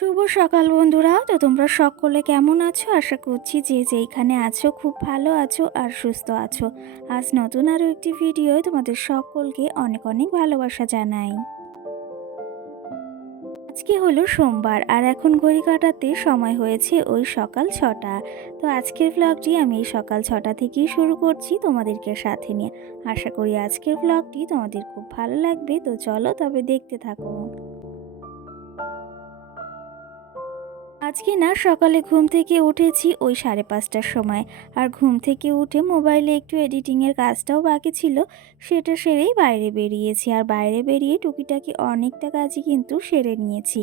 শুভ সকাল বন্ধুরা। তো তোমরা সকলে কেমন আছো? আশা করছি যে যেইখানে আছো খুব ভালো আছো আর সুস্থ আছো। আজ নতুন আরও একটি ভিডিও তোমাদের সকলকে অনেক অনেক ভালোবাসা জানাই। আজকে হলো সোমবার আর এখন ঘড়ি কাটাতে সময় হয়েছে ওই সকাল 6টা। তো আজকের ব্লগটি আমি এই সকাল 6টা থেকেই শুরু করছি তোমাদেরকে সাথে নিয়ে। আশা করি আজকের ব্লগটি তোমাদের খুব ভালো লাগবে। তো চলো তবে দেখতে থাকো। আজকে না সকালে ঘুম থেকে উঠেছি ওই 5:30টার সময়। আর ঘুম থেকে উঠে মোবাইলে একটু এডিটিংয়ের কাজটাও বাকি ছিল, সেটা সেরেই বাইরে বেরিয়েছি। আর বাইরে বেরিয়ে টুকিটাকি অনেকটা কাজই কিন্তু সেরে নিয়েছি।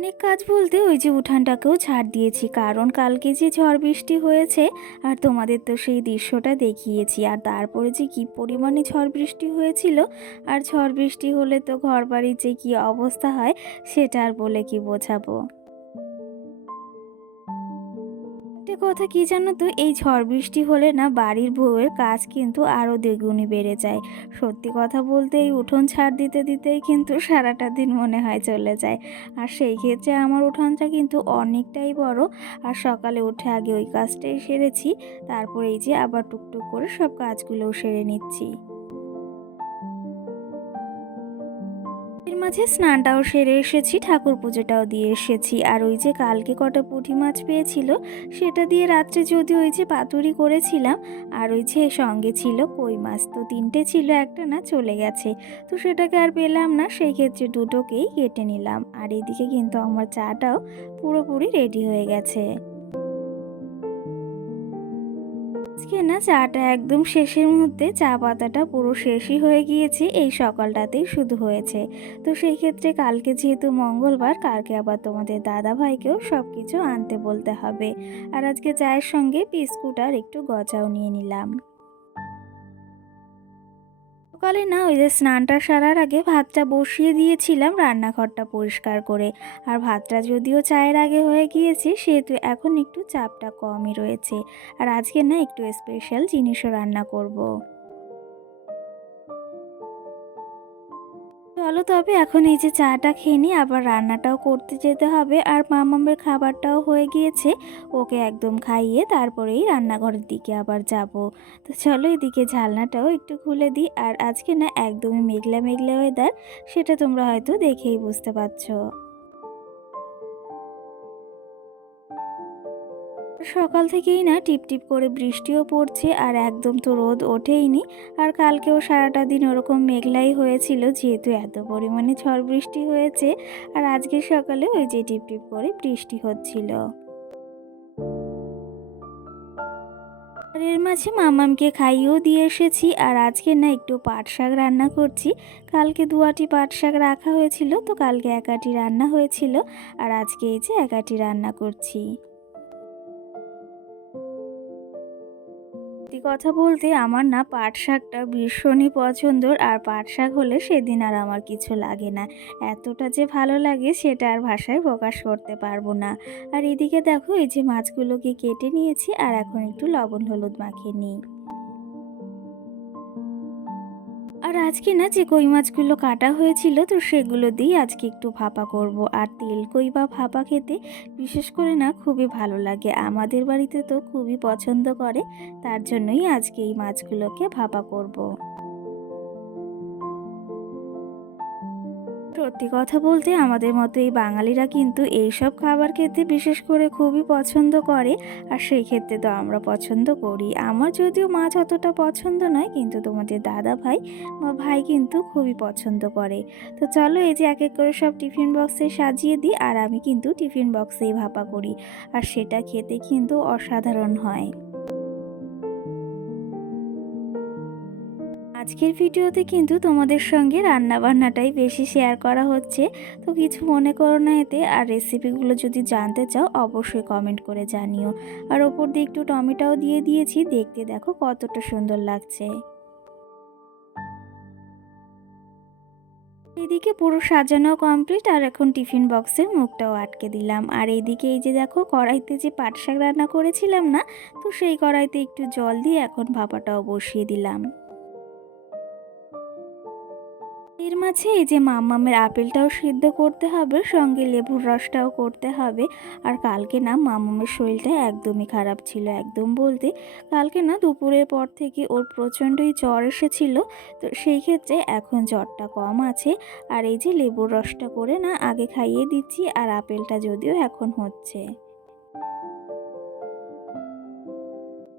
অনেক কাজ বলতে ওই যে উঠানটাকেও ঝাড় দিয়েছি, কারণ কালকে যে ঝড় বৃষ্টি হয়েছে আর তোমাদের তো সেই দৃশ্যটা দেখিয়েছি। আর তারপরে যে কি পরিমাণে ঝড় বৃষ্টি হয়েছিল, আর ঝড় বৃষ্টি হলে তো ঘর বাড়ির যে কি অবস্থা হয় সেটা আর বলে কি বোঝাবো। একটা কথা কি জানো তো, এই ঝড় বৃষ্টি হলে না বাড়ির বউয়ের কাজ কিন্তু আরও দ্বিগুণই বেড়ে যায়। সত্যি কথা বলতে এই উঠোন ঝাড় দিতে দিতেই কিন্তু সারাটা দিন মনে হয় চলে যায়। আর সেই ক্ষেত্রে আমার উঠানটা কিন্তু অনেকটাই বড়। আর সকালে উঠে আগে ওই কাজটাই সেরেছি, তারপরে এই যে আবার টুকটুক করে সব কাজগুলোও সেরে নিচ্ছি। এর মাঝে স্নানটাও সেরে এসেছি, ঠাকুর পুজোটাও দিয়ে এসেছি। আর ওই যে কালকে কটা পুঁটি মাছ পেয়েছিল, সেটা দিয়ে রাত্রে যদি ওই যে পাতুরি করেছিলাম। আর ওই যে সঙ্গে ছিল কই মাছ, তো তিনটে ছিল, একটা না চলে গেছে। তো সেটাকে আর পেলাম না, সেই ক্ষেত্রে দুটোকেই কেটে নিলাম। আর এদিকে কিন্তু আমার চাটাও পুরোপুরি রেডি হয়ে গেছে। আজকে না চাটা একদম শেষের মুহূর্তে, চা পাতাটা পুরো শেষই হয়ে গিয়েছে, এই সকালটাতেই শুধু হয়েছে। তো সেই ক্ষেত্রে কালকে যেহেতু মঙ্গলবার, কালকে আবার তোমাদের দাদা ভাইকেও সব কিছু আনতে বলতে হবে। আর আজকে চায়ের সঙ্গে বিস্কুট আর একটু গজাও নিয়ে নিলাম। সকালে না ওই যে স্নানটা সারার আগে ভাতটা বসিয়ে দিয়েছিলাম রান্নাঘরটা পরিষ্কার করে। আর ভাতটা যদিও চায়ের আগে হয়ে গিয়েছে, সেহেতু এখন একটু চাপটা কমই রয়েছে। আর আজকে না একটু স্পেশাল জিনিসও রান্না করব। চলো তবে এখন এই যে চাটা খেয়ে নিই, আবার রান্নাটাও করতে যেতে হবে। আর মামামের খাবারটাও হয়ে গিয়েছে, ওকে একদম খাইয়ে তারপরেই রান্নাঘরের দিকে আবার যাব। তো চলো এদিকে জানলাটাও একটু খুলে দিই। আর আজকে না একদমই মেঘলা মেঘলা ওয়েদার, সেটা তোমরা হয়তো দেখেই বুঝতে পারছো। সকাল থেকেই না টিপটিপ করে বৃষ্টিও পড়ছে, আর একদম তো রোদ ওঠেইনি। আর কালকেও সারাটা দিন ওরকম মেঘলাই হয়েছিল, যেহেতু এত পরিমাণে ঝড় বৃষ্টি হয়েছে। আর আজকে সকালে ওই যে টিপটিপ করে বৃষ্টি হচ্ছিল। আর এর মাঝে মামামকে খাইয়েও দিয়ে এসেছি। আর আজকে না একটু পাট শাক রান্না করছি। কালকে দুয়াটি পাট শাক রাখা হয়েছিল, তো কালকে একাটি রান্না হয়েছিল। আর আজকে এই যে একাটি রান্না করছি। সত্যি কথা বলতে আমার না পাট শাকটা ভীষণই পছন্দর। আর পাট শাক হলে সেদিন আর আমার কিছু লাগে না, এতটা যে ভালো লাগে সেটা আর ভাষায় প্রকাশ করতে পারবো না। আর এদিকে দেখো এই যে মাছগুলোকে কেটে নিয়েছি, আর এখন একটু লবণ হলুদ মাখিয়ে নিই। আর আজকে না যে কই মাছগুলো কাটা হয়েছিল, তো সেগুলো দিয়ে আজকে একটু ভাপা করব। আর তেল কই বা ভাপা খেতে বিশেষ করে না খুবই ভালো লাগে, আমাদের বাড়িতে তো খুবই পছন্দ করে। তার জন্যই আজকে এই মাছগুলোকে ভাপা করব। সত্যি কথা বলতে আমাদের মতো এই বাঙালিরা কিন্তু এইসব খাবার খেতে বিশেষ করে খুবই পছন্দ করে। আর সেই ক্ষেত্রে তো আমরা পছন্দ করি। আমার যদিও মাছ অতটা পছন্দ নয়, কিন্তু তোমাদের দাদা ভাই বা ভাই কিন্তু খুবই পছন্দ করে। তো চলো এই যে এক এক করে সব টিফিন বক্সে সাজিয়ে দিই। আর আমি কিন্তু টিফিন বক্সেই ভাপা করি, আর সেটা খেতে কিন্তু অসাধারণ হয়। আজকের ভিডিওতে কিন্তু তোমাদের সঙ্গে রান্নাবান্নাটাই বেশি শেয়ার করা হচ্ছে। তো কিছু মনে করো না এতে। আর রেসিপিগুলো যদি জানতে চাও অবশ্যই কমেন্ট করে জানিও। আর ওপর দিয়ে একটু টমেটোও দিয়ে দিয়েছি, দেখতে দেখো কতটা সুন্দর লাগছে। এদিকে পুরো সাজানো কমপ্লিট, আর এখন টিফিন বক্সের মুখটাও আটকে দিলাম। আর এইদিকে এই যে দেখো কড়াইতে যে পাট শাক রান্না করেছিলাম না, তো সেই কড়াইতে একটু জল দিয়ে এখন ভাপাটাও বসিয়ে দিলাম। এর মাঝে এই যে মাম্মামের আপেলটাও সিদ্ধ করতে হবে, সঙ্গে লেবুর রসটাও করতে হবে। আর কালকে না মাম্মামের শরীরটা একদমই খারাপ ছিল, একদম বলতে কালকে না দুপুরের পর থেকে ওর প্রচণ্ডই জ্বর এসেছিল। তো সেই ক্ষেত্রে এখন জ্বরটা কম আছে। আর এই যে লেবুর রসটা করে না আগে খাইয়ে দিচ্ছি, আর আপেলটা যদিও এখন হচ্ছে।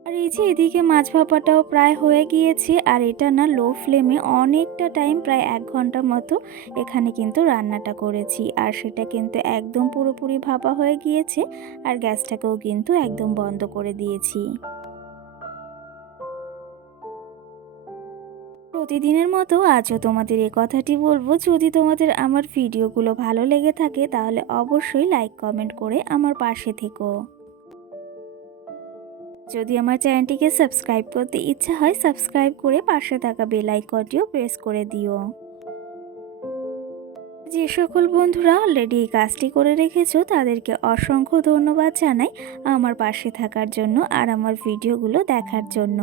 আর এই যে এদিকে মাছ ভাপাটাও প্রায় হয়ে গিয়েছে, আর এটা না লো ফ্লেমে অনেকটা টাইম, প্রায় 1 ঘন্টা মতো এখানে কিন্তু রান্নাটা করেছি। আর সেটা কিন্তু একদম পুরোপুরি ভাপা হয়ে গিয়েছে, আর গ্যাসটাকেও কিন্তু একদম বন্ধ করে দিয়েছি। প্রতিদিনের মতো আজও তোমাদের এই কথাটি বলবো, যদি তোমাদের আমার ভিডিওগুলো ভালো লেগে থাকে তাহলে অবশ্যই লাইক কমেন্ট করে আমার পাশে থেকো। যদি আমার চ্যানেলটিকে সাবস্ক্রাইব করতে ইচ্ছা হয়, সাবস্ক্রাইব করে পাশে থাকা বেল আইকনটিও প্রেস করে দিও। যে সকল বন্ধুরা অলরেডি এই কাজটি করে রেখেছো তাদেরকে অসংখ্য ধন্যবাদ জানাই আমার পাশে থাকার জন্য আর আমার ভিডিওগুলো দেখার জন্য।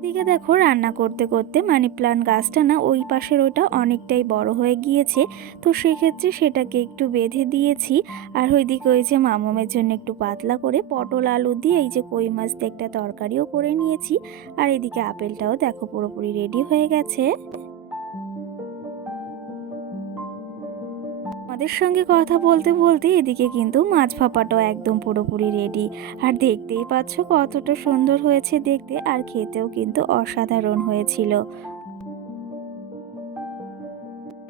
এদিকে দেখো রান্না করতে করতে মানি প্লান্ট গাছটা না ওই পাশের ওটা অনেকটাই বড় হয়ে গিয়েছে, তো সেক্ষেত্রে সেটাকে একটু বেঁধে দিয়েছি। আর ওইদিকে ওই যে মামামের জন্য একটু পাতলা করে পটল আলু দিয়ে এই যে কই মাছ দিয়ে একটা তরকারিও করে নিয়েছি। আর এদিকে আপেলটাও দেখো পুরোপুরি রেডি হয়ে গেছে। আমাদের সঙ্গে কথা বলতে বলতে এদিকে কিন্তু মাছ ভাপাটাও একদম পুরোপুরি রেডি। আর দেখতেই পাচ্ছ কতটা সুন্দর হয়েছে দেখতে, আর খেতেও কিন্তু অসাধারণ হয়েছিল।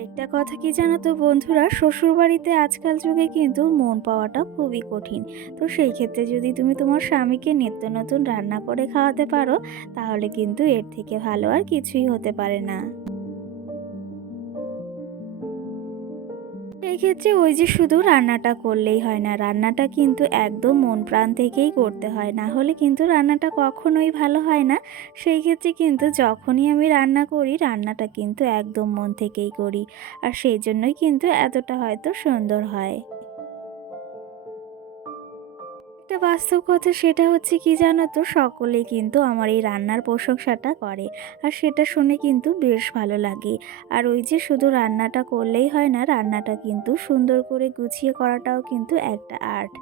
একটা কথা কি জানো তো বন্ধুরা, শ্বশুরবাড়িতে আজকাল যুগে কিন্তু মন পাওয়াটা খুবই কঠিন। তো সেই ক্ষেত্রে যদি তুমি তোমার স্বামীকে নিত্য নতুন রান্না করে খাওয়াতে পারো, তাহলে কিন্তু এর থেকে ভালো আর কিছুই হতে পারে না। এই ক্ষেত্রে ওই যে শুধু রান্নাটা করলেই হয় না, রান্নাটা কিন্তু একদম মন প্রাণ থেকেই করতে হয়, না হলে কিন্তু রান্নাটা কখনোই ভালো হয় না। সেই ক্ষেত্রে কিন্তু যখনই আমি রান্না করি, রান্নাটা কিন্তু একদম মন থেকেই করি, আর সেই জন্যই কিন্তু এতটা হয়তো সুন্দর হয়। একটা বাস্তব কথা সেটা হচ্ছে কি জানো তো, সকলেই কিন্তু আমার এই রান্নার প্রশংসাটা করে, আর সেটা শুনে কিন্তু বেশ ভালো লাগে। আর ওই যে শুধু রান্নাটা করলেই হয় না, রান্নাটা কিন্তু সুন্দর করে গুছিয়ে করাটাও কিন্তু একটা আর্ট।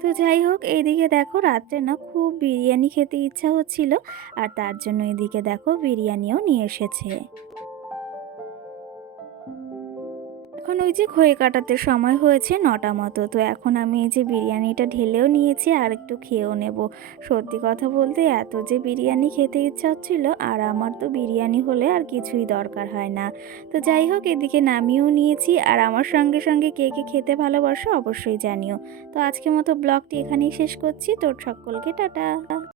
তো যাই হোক, এইদিকে দেখো রাত্রে না খুব বিরিয়ানি খেতে ইচ্ছা হচ্ছিল, আর তার জন্য এদিকে দেখো বিরিয়ানিও নিয়ে এসেছে। এখন ওই যে খয়ে কাটাতে সময় হয়েছে 9টা মতো, তো এখন আমি এই যে বিরিয়ানিটা ঢেলেও নিয়েছি আর একটু খেয়েও নেব। সত্যি কথা বলতে এত যে বিরিয়ানি খেতে ইচ্ছা হচ্ছিল, আর আমার তো বিরিয়ানি হলে আর কিছুই দরকার হয় না। তো যাই হোক, এদিকে নামিয়েও নিয়েছি। আর আমার সঙ্গে সঙ্গে কে কে খেতে ভালোবাসো অবশ্যই জানিও। তো আজকের মতো ব্লগটি এখানেই শেষ করছি। তোর সকলকে টাটা।